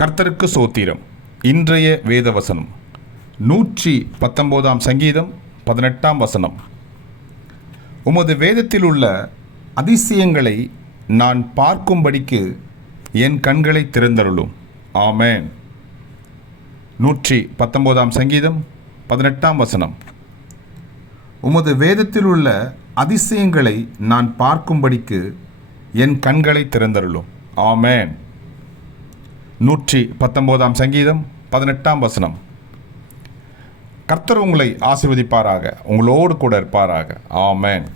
கர்த்தருக்கு சோத்திரம். இன்றைய வேத வசனம் 119 சங்கீதம் 18 வசனம். உமது வேதத்தில் உள்ள அதிசயங்களை நான் பார்க்கும்படிக்கு என் கண்களை திறந்தருளும். ஆமென். 119 சங்கீதம் 18 வசனம். உமது வேதத்தில் உள்ள அதிசயங்களை நான் பார்க்கும்படிக்கு என் கண்களை திறந்தருளும். ஆமென். 119 சங்கீதம் 18 வசனம். கர்த்தர் உங்களை ஆசீர்வதிப்பாராக, உங்களோடு கூட இருப்பாராக. ஆமென்.